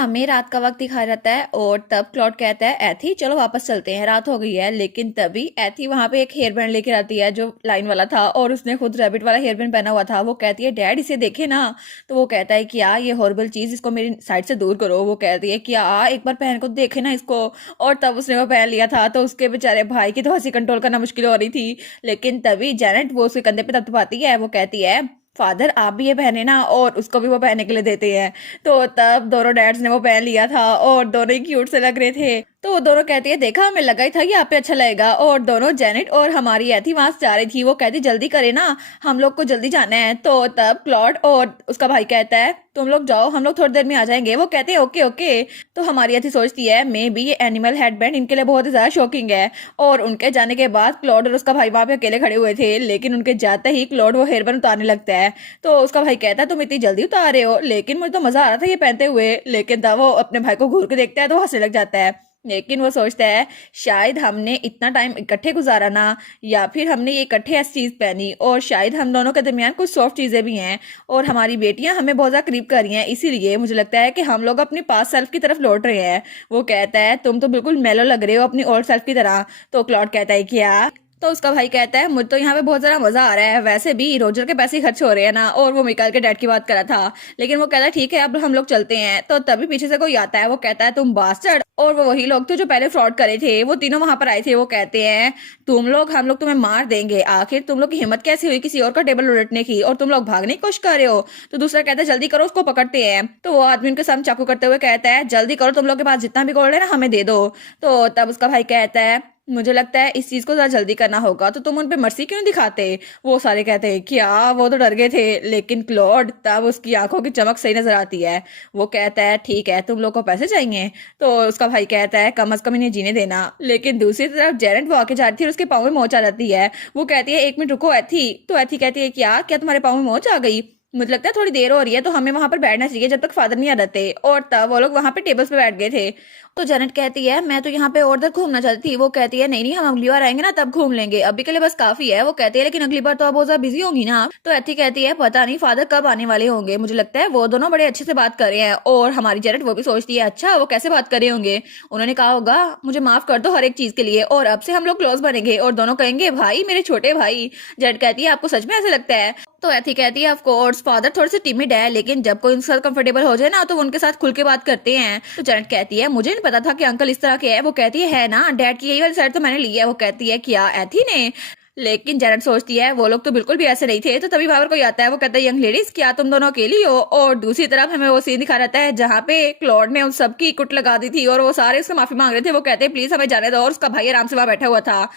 हमें रात का वक्त दिखाया जाता है और तब क्लॉड कहता है एथी चलो वापस चलते हैं, रात हो गई है। लेकिन तभी एथी वहां पे एक हेयर बैंड लेकर आती है जो लाइन वाला था और उसने खुद रैबिट वाला हेयर बैंड पहना हुआ था। वो कहती है डैड इसे देखे ना। तो वो कहता है कि ये हॉरिबल चीज, इसको मेरी साइड से दूर करो। वो कहती है कि एक बार पहन को देखे ना इसको। और तब उसने वो पहन लिया था तो उसके बेचारे भाई की तो हंसी कंट्रोल करना मुश्किल हो रही थी। लेकिन तभी जेनेट वो उसके कंधे पे थपथपाती है। वो कहती है फादर आप भी ये पहने ना, और उसको भी वो पहनने के लिए देते हैं। तो तब दोनों डैड्स ने वो पहन लिया था और दोनों ही क्यूट से लग रहे थे। तो वो दोनों कहती है देखा हमें लगा ही था कि आप पे अच्छा लगेगा। और दोनों जेनेट और हमारी एथी वहां से जा रही थी। वो कहती जल्दी करे ना, हम लोग को जल्दी जाना है। तो तब क्लॉड और उसका भाई कहता है तुम लोग जाओ, हम लोग थोड़ी देर में आ जाएंगे। वो कहते हैं ओके ओके। तो हमारी एथी सोचती है मे बी ये एनिमल हेडबैंड इनके लिए बहुत ही ज्यादा शॉकिंग है। और उनके जाने के बाद क्लॉड और उसका भाई वहां पे अकेले खड़े हुए थे। लेकिन उनके जाते ही क्लॉड वो हेयरबैंड उतारने लगता है। तो उसका भाई कहता है तुम इतनी जल्दी उतार रहे हो, लेकिन मुझे तो मजा आ रहा था ये पहनते हुए। लेकिन तब वो अपने भाई को घूर के देखता है तो हंसने लग जाता है। लेकिन वो सोचता है शायद हमने इतना टाइम इकट्ठे गुजारा ना, या फिर हमने ये इकट्ठे ऐसी चीज पहनी, और शायद हम दोनों के दरमियान कुछ सॉफ्ट चीजें भी हैं और हमारी बेटियां हमें बहुत ज्यादा करीब कर रही हैं। इसीलिए मुझे लगता है कि हम लोग अपनी पास्ट सेल्फ की तरफ लौट रहे हैं। वो कहता है तुम तो बिल्कुल मेलो लग रहे हो अपनी ओल्ड सेल्फ की तरह। तो क्लॉड कहता है क्या। तो उसका भाई कहता है मुझे तो यहाँ पे बहुत ज्यादा मजा आ रहा है, वैसे भी रोजर के पैसे खर्च हो रहे हैं ना। और वो मिकाइल के डैड की बात करा था। लेकिन वो कहता है ठीक है अब हम लोग चलते हैं। तो तभी पीछे से कोई आता है। वो कहता है तुम बास्टर्ड। और वो वही लोग थे जो पहले फ्रॉड करे थे, वो तीनों वहां पर आए थे। वो कहते हैं तुम लोग हम लोग तुम्हें मार देंगे, आखिर तुम लोग की हिम्मत कैसे हुई किसी और का टेबल उलटने की, और तुम लोग भागने की कोशिश कर रहे हो। तो दूसरा कहता है जल्दी करो उसको पकड़ते हैं। तो वो आदमी उनके सामने चाकू करते हुए कहता है जल्दी करो, तुम लोग के पास जितना भी गोल्ड है ना हमें दे दो। तो तब उसका भाई कहता है मुझे लगता है इस चीज को जरा जल्दी करना होगा, तो तुम उन पे मर्सी क्यों नहीं दिखाते। वो सारे कहते हैं क्या, वो तो डर गए थे। लेकिन क्लॉड तब उसकी आंखों की चमक सही नजर आती है। वो कहता है ठीक है तुम लोग को पैसे चाहिए। तो उसका भाई कहता है कम अज कम इन्हें जीने देना। लेकिन दूसरी तरफ जेनेट वो आके जा रही थी और उसके पाँव में मोच आ जाती है। वो कहती है एक मिनट रुको एथी। तो एथी कहती है क्या क्या तुम्हारे पाँव में मोच आ गई। मुझे लगता है थोड़ी देर हो रही है तो हमें वहां पर बैठना चाहिए जब तक फादर नहीं आ जाते। और तब वो लोग वहां पे टेबल्स पे बैठ गए थे। तो जेनेट कहती है मैं तो यहाँ पे और उधर घूमना चाहती थी। वो कहती है नहीं नहीं हम अगली बार आएंगे ना तब घूम लेंगे, अभी के लिए बस काफी है। वो कहती है लेकिन अगली बार तो आप बहुत ज्यादा बिजी होंगी ना। तो एथी कहती है पता नहीं फादर कब आने वाले होंगे, मुझे लगता है वो दोनों बड़े अच्छे से बात कर रहे हैं। और हमारी जेनेट वो भी सोचती है अच्छा वो कैसे बात कर रहे होंगे। उन्होंने कहा होगा मुझे माफ कर दो हर एक चीज के लिए, और अब से हम लोग क्लोज बनेंगे। और दोनों कहेंगे भाई मेरे छोटे भाई। जेनेट कहती है आपको सच में ऐसे लगता है। तो एथी कहती है ऑफ कोर्स फादर थोड़े से टिमिड है, लेकिन जब कोई उनके साथ कंफर्टेबल हो जाए ना तो वो उनके साथ खुल के बात करते हैं। तो जेनेट कहती है मुझे नहीं पता था कि अंकल इस तरह के है। वो कहती है ना डैड की यही वाली साइड तो मैंने ली है। वो कहती है क्या एथी ने। लेकिन जेनेट सोचती है वो लोग तो बिल्कुल भी ऐसे नहीं थे। तो तभी वहां पर कोई आता है। वो कहता है यंग लेडीज क्या तुम दोनों अकेली हो। और दूसरी तरफ हमें वो सीन दिखा रहता है जहाँ पे क्लॉड ने उन सबकी कुट लगा दी थी और वो सारे उससे माफी मांग रहे थे। वो कहते हैं प्लीज हमें जाने दो, और उसका भाई आराम से वहां बैठा हुआ था।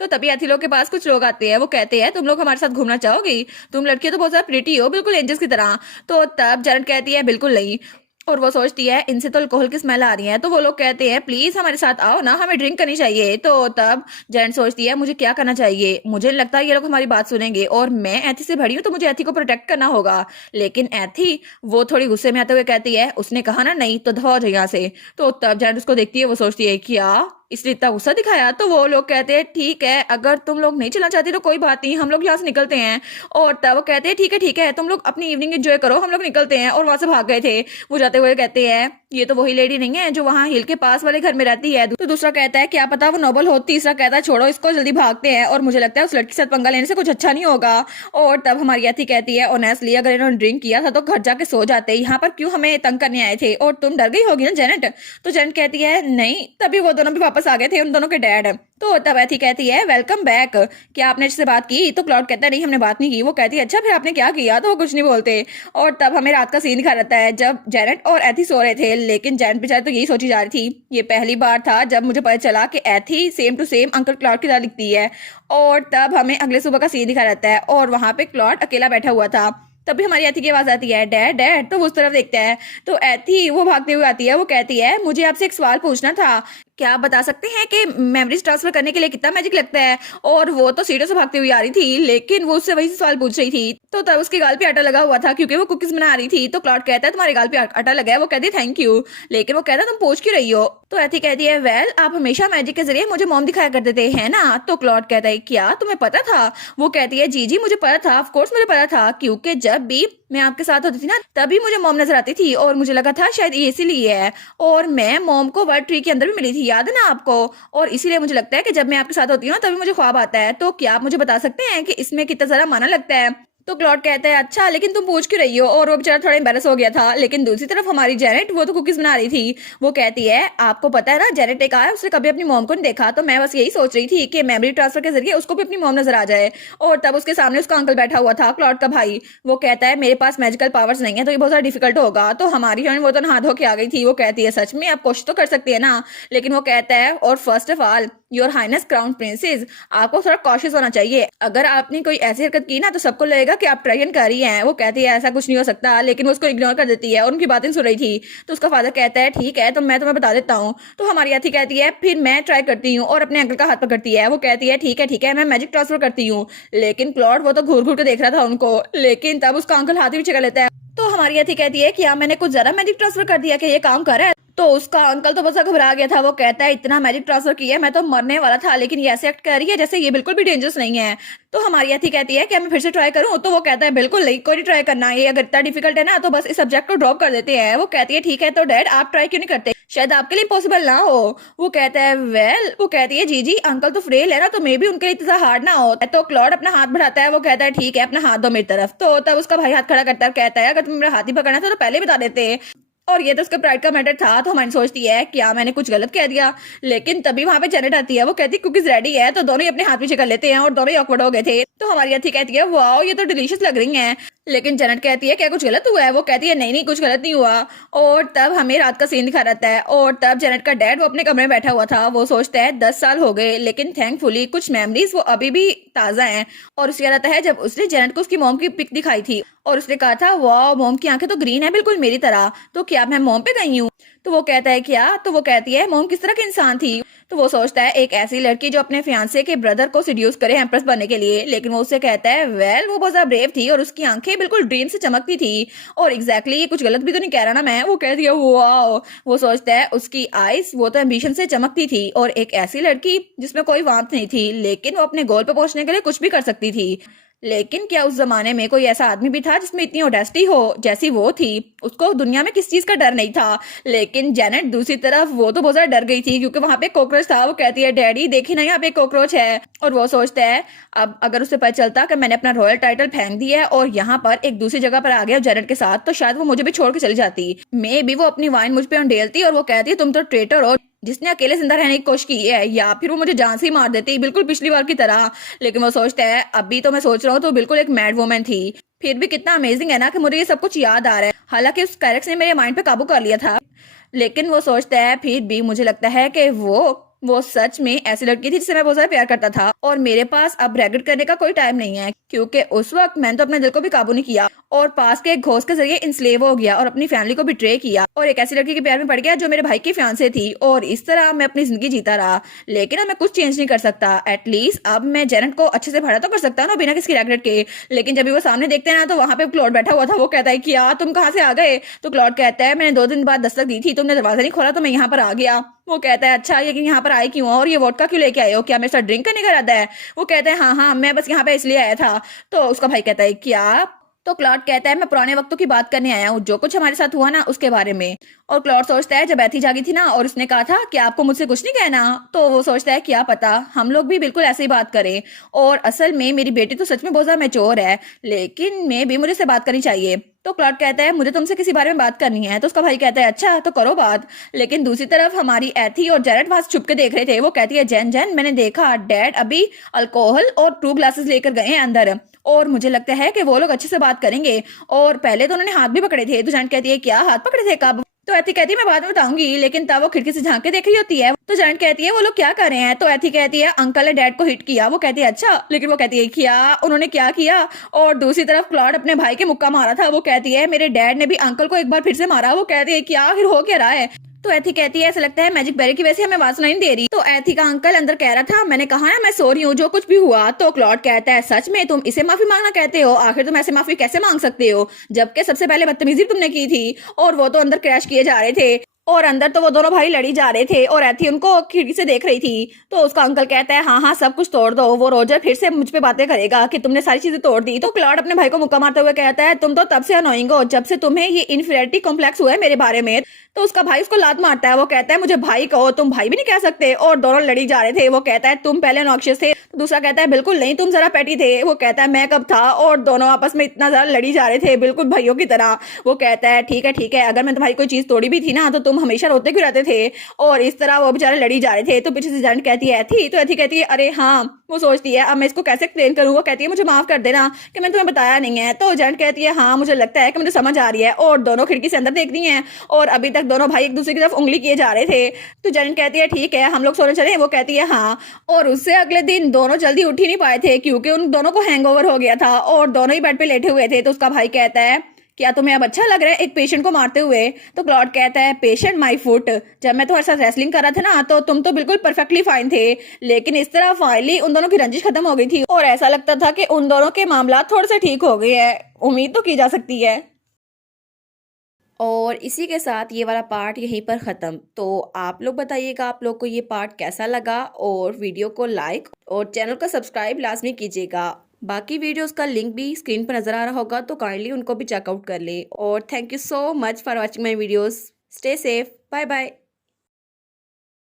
तो तभी एथी लोग के पास कुछ लोग आते हैं। वो कहते हैं तुम लोग हमारे साथ घूमना चाहोगी, तुम लड़कियां तो बहुत ज्यादा प्रिटी हो बिल्कुल एंजल्स की तरह। तो तब जेनेट कहती है बिल्कुल नहीं। और वो सोचती है इनसे तो अल्कोहल की स्मेल आ रही है। तो वो लोग कहते हैं प्लीज हमारे साथ आओ ना, हमें ड्रिंक करनी चाहिए। तो तब जेनेट सोचती है मुझे क्या करना चाहिए, मुझे नहीं लगता ये लोग हमारी बात सुनेंगे, और मैं एथी से भरी हूँ तो मुझे एथी को प्रोटेक्ट करना होगा। लेकिन एथी वो थोड़ी गुस्से में आते हुए कहती है उसने कहा ना नहीं तो दफा हो जाए यहाँ से। तो तब जेनेट उसको देखती है। वो सोचती है क्या इसलिए इतना गुस्सा दिखाया। तो वो लोग कहते हैं ठीक है अगर तुम लोग नहीं चलना चाहती तो कोई बात नहीं, हम लोग यहाँ से निकलते हैं। और तब वो कहते हैं ठीक है तुम लोग अपनी इवनिंग एंजॉय करो, हम लोग निकलते हैं। और वहां से भाग गए थे। वो जाते हुए कहते हैं ये तो वही लेडी नहीं है जो वहां हिल के पास वाले घर में रहती है। तो दूसरा कहता है क्या पता वो नोबल हो। तीसरा कहता है छोड़ो इसको जल्दी भागते हैं, और मुझे लगता है उस लड़की के साथ पंगा लेने से कुछ अच्छा नहीं होगा। और तब हमारी एथी कहती है ऑनेस्टली अगर इन्होंने ड्रिंक किया था तो घर जाके सो जाते, यहाँ पर क्यों हमें तंग करने आए थे। और तुम डर गई होगी ना जेनेट। तो जेनेट कहती है नहीं। तभी वो दोनों भी वापस आ गए थे, उन दोनों के डैड। तो तब एथी कहती है वेलकम बैक, क्या आपने इससे बात की। तो क्लॉड कहता है नहीं हमने बात नहीं की। वो कहती है अच्छा फिर आपने क्या किया। तो वो कुछ नहीं बोलते। और तब हमें रात का सीन दिखा रहता है जब जेनेट और एथी सो रहे थे। लेकिन जेनेट बेचारी तो यही सोची जा रही थी ये पहली बार था जब मुझे पता चला कि एथी same to same uncle Claude की तरह दिखती है। और तब हमें अगले सुबह का सीन दिखा रहता है और वहां पे क्लॉड अकेला बैठा हुआ था। तभी हमारी एथी की आवाज आती है डैड डैड। तो वो उस तरफ देखता है। तो एथी वो भागते हुए आती है। वो कहती है मुझे आपसे एक सवाल पूछना था, क्या आप बता सकते हैं कि मेमोरीज ट्रांसफर करने के लिए कितना मैजिक लगता है? और वो तो सीढ़ियों से भागती हुई आ रही थी, लेकिन वो उससे वही सवाल पूछ रही थी। तो तब उसके गाल पे आटा लगा हुआ था क्योंकि वो कुकीज बना रही थी। तो क्लॉड कहता है तुम्हारे गाल पे आटा लगा है। वो कहती है थैंक यू, लेकिन वो कहता है तुम पूछ क्यों रही हो? तो एथी कहती है वेल आप हमेशा मैजिक के जरिए मुझे मॉम दिखाया करते थे है ना? तो क्लॉड कहता है क्या तुम्हें पता था? वो कहती है जी जी मुझे पता था, ऑफ कोर्स मुझे पता था, क्योंकि जब भी मैं आपके साथ होती थी ना तभी मुझे मॉम नजर आती थी और मुझे लगा था शायद ये इसीलिए है। और मैं मॉम को वर्ड ट्री के अंदर भी मिली थी, याद है ना आपको? और इसीलिए मुझे लगता है कि जब मैं आपके साथ होती हूँ ना तभी मुझे ख्वाब आता है। तो क्या आप मुझे बता सकते हैं कि इसमें कितना सारा माना लगता है? तो क्लॉड कहता है अच्छा लेकिन तुम पूछ क्यों रही हो? और वो बेचारा थोड़ा एम्बेरस हो गया था। लेकिन दूसरी तरफ हमारी जेनेट वो तो कुकीज बना रही थी। वो कहती है आपको पता है ना जेनेट ने कहा है उसने कभी अपनी मॉम को नहीं देखा, तो मैं बस यही सोच रही थी कि मेमोरी ट्रांसफर के जरिए उसको भी अपनी मॉम नजर आ जाए। और तब उसके सामने उसका अंकल बैठा हुआ था, क्लॉड का भाई। वो कहता है मेरे पास मैजिकल पावर्स नहीं है तो ये बहुत ज्यादा डिफिकल्ट होगा। तो हमारी हीरोइन वो तो नहा धो के आ गई थी। वो कहती है सच में आप कोशिश तो कर सकती है ना? लेकिन वो कहता है और first of all your highness crown princess, आपको थोड़ा कॉशियस होना चाहिए। अगर आपने कोई ऐसी हरकत की ना तो सबको लगेगा कि आप ट्राई कर रही हैं। वो कहती है ऐसा कुछ नहीं हो सकता, लेकिन वो उसको इग्नोर कर देती है और उनकी बातें सुन रही थी। तो उसका फादर कहता है ठीक है तो मैं तुम्हें बता देता हूँ। तो हमारी अथी कहती है फिर मैं ट्राई करती हूँ और अपने अंकल का हाथ पकड़ती है। वो कहती है ठीक है मैं मैजिक ट्रांसफर करती हूँ। लेकिन क्लॉड वो तो घूर घूर के देख रहा था उनको, लेकिन तब उसका अंकल हाथ भी चला लेता है। तो हमारी अथी कहती है क्या मैंने कुछ ज्यादा मैजिक ट्रांसफर कर दिया कि ये काम कर रहा है? तो उसका अंकल तो बस घबरा गया था। वो कहता है इतना मैजिक ट्रांसफर किया मैं तो मरने वाला था, लेकिन ये ऐसे एक्ट कर रही है जैसे ये बिल्कुल भी डेंजरस नहीं है। तो हमारी अथी कहती है क्या मैं फिर से ट्राई करूं? तो वो कहता है बिल्कुल नहीं, कोई ट्राई करना, ये अगर इतना डिफिकल्ट है ना तो बस इस सब्जेक्ट को ड्रॉप कर देते हैं। वो कहती है ठीक है तो डैड आप ट्राई क्यों नहीं करते, शायद आपके लिए पॉसिबल ना हो। वो कहता है वेल वो कहती है जी जी अंकल तो फ्रेल है ना तो मे भी उनके लिए इतना हार्ड ना हो। तो क्लॉड अपना हाथ बढ़ाता है। वो कहता है ठीक है अपना हाथ दो मेरी तरफ। तो तब उसका भाई हाथ खड़ा करता है, कहता है अगर तुम मेरा हाथ ही पकड़ना था तो पहले बता देते। और ये तो उसके प्राइड का मैटर था। तो हमारी सोचती है क्या मैंने कुछ गलत कह दिया? लेकिन तभी वहां पे जेनेट आती है। वो कहती है कुकीज रेडी है। तो दोनों ही अपने हाथ पीछे कर लेते हैं और दोनों ही ऑकवर्ड हो गए थे। तो हमारी अथी कहती है वाओ ये तो डिलीशियस लग रही हैं। लेकिन जेनेट कहती है क्या कुछ गलत हुआ है? वो कहती है नहीं नहीं कुछ गलत नहीं हुआ। और तब हमें रात का सीन दिखा रहता है और तब जेनेट का डैड वो अपने कमरे में बैठा हुआ था। वो सोचता है 10 साल हो गए लेकिन थैंकफुली कुछ मेमोरीज वो अभी भी ताजा हैं। और उसके याद आता है जब उसने जेनेट को उसकी मॉम की पिक दिखाई थी और उसने कहा था वाह मॉम की आंखें तो ग्रीन है बिल्कुल मेरी तरह, तो क्या मैं मॉम पे गई हूँ? तो वो कहता है क्या? तो वो कहती है मॉम किस तरह की इंसान थी? तो वो सोचता है एक ऐसी लड़की जो अपने फियांसे के ब्रदर को सिड्यूस करे एम्प्रेस बनने के लिए। लेकिन वो उससे कहता है वेल वो बहुत ज्यादा ब्रेव थी और उसकी आंखें बिल्कुल ड्रीम से चमकती थी। और एग्जैक्टली ये कुछ गलत भी तो नहीं कह रहा ना मैं? वो कहती है वाओ। वो सोचता है उसकी आईज वो तो एम्बिशन से चमकती थी और एक ऐसी लड़की जिसमें कोई वांत नहीं थी लेकिन वो अपने गोल पे पहुंचने के लिए कुछ भी कर सकती थी। लेकिन क्या उस जमाने में कोई ऐसा आदमी भी था जिसमें इतनी ओडेस्टी हो जैसी वो थी? उसको दुनिया में किस चीज का डर नहीं था। लेकिन जेनेट दूसरी तरफ वो तो बहुत ज्यादा डर गई थी क्योंकि वहां पे कॉकरोच था। वो कहती है डैडी देखी ना यहाँ पे कॉकरोच है। और वो सोचता है अब अगर उसे पता चलता कि मैंने अपना रॉयल टाइटल फेंक दिया है और यहाँ पर एक दूसरी जगह पर आ गया जेनेट के साथ तो शायद वो मुझे भी छोड़ के चली जाती। मे भी वो अपनी वाइन मुझ पे उंडेलती और वो कहती है तुम तो ट्रेटर हो जिसने अकेले जिंदा रहने की कोशिश की है, या फिर वो मुझे जान से ही मार देती बिल्कुल पिछली बार की तरह। लेकिन वो सोचता है अभी तो मैं सोच रहा हूँ तो बिल्कुल एक मैड वुमन थी। फिर भी कितना अमेजिंग है ना कि मुझे ये सब कुछ याद आ रहा है। हालांकि उस कैरेक्टर ने मेरे माइंड पे काबू कर लिया था। लेकिन वो सोचता है फिर भी मुझे लगता है कि वो सच में ऐसी लड़की थी जिससे मैं बहुत ज्यादा प्यार करता था और मेरे पास अब रेग्रेट करने का कोई टाइम नहीं है क्योंकि उस वक्त मैंने तो अपने दिल को भी काबू नहीं किया और पास के एक घोस्ट के जरिए इंस्लेव हो गया और अपनी फैमिली को बिट्रे किया और एक ऐसी लड़की के प्यार में पड़ गया जो मेरे भाई की फियांसे थी और इस तरह मैं अपनी जिंदगी जीता रहा। लेकिन अब मैं कुछ चेंज नहीं कर सकता। एटलीस्ट अब मैं जेनेट को अच्छे से भरा तो कर सकता हूँ ना बिना किसी रेग्रेट के। लेकिन जब भी वो सामने देखते हैं ना तो वहां पे क्लॉड बैठा हुआ था। वो कहता है क्या तुम कहाँ से आ गए? तो क्लॉड कहता है मैंने 2 दिन बाद दस्तक दी थी, तुमने दरवाजा नहीं खोला तो मैं यहाँ पर आ गया। वो कहता है अच्छा ये यहाँ पर आए क्यों और ये वोडका क्यों लेके आए हो, क्या मेरे साथ ड्रिंक करने का इरादा है? वो कहता है हाँ हाँ मैं बस यहाँ पे इसलिए आया था। तो उसका भाई कहता है क्या? तो क्लॉड कहता है मैं पुराने वक्तों की बात करने आया हूँ, जो कुछ हमारे साथ हुआ ना उसके बारे में। और क्लॉड सोचता है जब एथी जागी थी ना और उसने कहा था कि आपको मुझसे कुछ नहीं कहना, तो वो सोचता है क्या पता हम लोग भी बिल्कुल ऐसे ही बात करें। और असल में मेरी बेटी तो सच में बहुत ज्यादा मैच्योर है लेकिन मैं भी मुझे से बात करनी चाहिए। तो क्लॉड कहता है मुझे तुमसे किसी बारे में बात करनी है। तो उसका भाई कहता है अच्छा तो करो बात। लेकिन दूसरी तरफ हमारी एथी और जेनेट वहां छुप के देख रहे थे। वो कहती है जेन जेन मैंने देखा डैड अभी अल्कोहल और 2 ग्लासेस लेकर गए हैं अंदर और मुझे लगता है कि वो लोग अच्छे से बात करेंगे। और पहले तो उन्होंने हाथ भी पकड़े थे। तो जेनेट कहती है क्या हाथ पकड़े थे कब? तो एथी कहती है मैं बाद में बताऊंगी। लेकिन तब वो खिड़की से झांक के देख रही होती है। तो जेनेट कहती है वो लोग क्या कर रहे हैं? तो एथी कहती है अंकल ने डैड को हिट किया। वो कहती है अच्छा, लेकिन वो कहती है क्या उन्होंने क्या किया? और दूसरी तरफ क्लॉड अपने भाई के मुक्का मारा था। वो कहती है मेरे डैड ने भी अंकल को एक बार फिर से मारा। वो कहती है क्या आखिर हो क्या रहा है? तो एथी कहती है ऐसा लगता है मैजिक बेरी की वजह से हमें आवाज सुनाई नहीं दे रही। तो एथी का अंकल अंदर कह रहा था मैंने कहा ना मैं सो रही हूँ जो कुछ भी हुआ। तो क्लॉड कहता है सच में तुम इसे माफी मांगना कहते हो, आखिर तुम ऐसे माफी कैसे मांग सकते हो जबकि सबसे पहले बदतमीजी तुमने की थी। और वो तो अंदर क्रैश किए जा रहे थे और अंदर तो वो दोनों भाई लड़ी जा रहे थे और एथी उनको खिड़की से देख रही थी। तो उसका अंकल कहता है हाँ हाँ सब कुछ तोड़ दो, वो रोजर फिर से मुझ पे बातें करेगा कि तुमने सारी चीजें तोड़ दी। तो क्लॉड अपने भाई को मुक्का मारते हुए कहता है तुम तो तब से अनोइंग हो जब से तुम्हें ये इन्फीरियरिटी कॉम्प्लेक्स हुआ है मेरे बारे में। तो उसका भाई उसको लात मारता है, वो कहता है मुझे भाई कहो, तुम भाई भी नहीं कह सकते। और दोनों लड़ी जा रहे थे, वो कहता है तुम पहले नॉक्शियस थे, दूसरा कहता है बिल्कुल नहीं तुम जरा पैटी थे, वो कहता है मैं कब था। और दोनों आपस में इतना ज्यादा लड़ी जा रहे थे बिल्कुल भाइयों की तरह। वो कहता है ठीक है अगर मैं तुम्हारी कोई चीज तोड़ी भी थी ना तो तुम हमेशा रोते क्यों रहते थे। और इस तरह वो बेचारे लड़ी जा रहे थे। तो पीछे से जान कहती है एथी, तो एथी कहती है अरे हाँ। वो सोचती है अब मैं इसको कैसे एक्सप्लेन करूँ, वो कहती है मुझे माफ कर देना कि मैंने तुम्हें बताया नहीं है। तो जेंट कहती है हाँ मुझे लगता है कि मुझे समझ आ रही है। और दोनों खिड़की से अंदर देख रही हैं और अभी तक दोनों भाई एक दूसरे की तरफ उंगली किए जा रहे थे। तो जेंट कहती है ठीक है हम लोग सोने चले, वो कहती है हाँ। और उससे अगले दिन दोनों जल्दी उठ ही नहीं पाए थे क्योंकि उन दोनों को हैंगओवर हो गया था और दोनों ही बेड पे लेटे हुए थे। तो उसका भाई कहता है क्या तुम्हें अब अच्छा लग रहा है एक पेशेंट को मारते हुए। तो क्लॉड कहता है पेशेंट माय फुट, जब मैं तुम्हारे साथ रेसलिंग कर रहा था ना तो तुम तो बिल्कुल परफेक्टली फाइन थे, लेकिन इस तरह फाइनली उन दोनों की रंजिश खत्म हो गई थी और ऐसा लगता था कि उन दोनों के मामला थोड़े से ठीक हो गए हैं। उम्मीद तो की जा सकती है। और इसी के साथ ये वाला पार्ट यहीं पर ख़त्म। तो आप लोग बताइएगा आप लोग को ये पार्ट कैसा लगा और वीडियो को लाइक और चैनल को सब्सक्राइब लाजमी कीजिएगा। बाकी वीडियोस का लिंक भी स्क्रीन पर नज़र आ रहा होगा तो काइंडली उनको भी चेकआउट कर ले। और thank you so much for watching my videos. Stay safe, bye bye.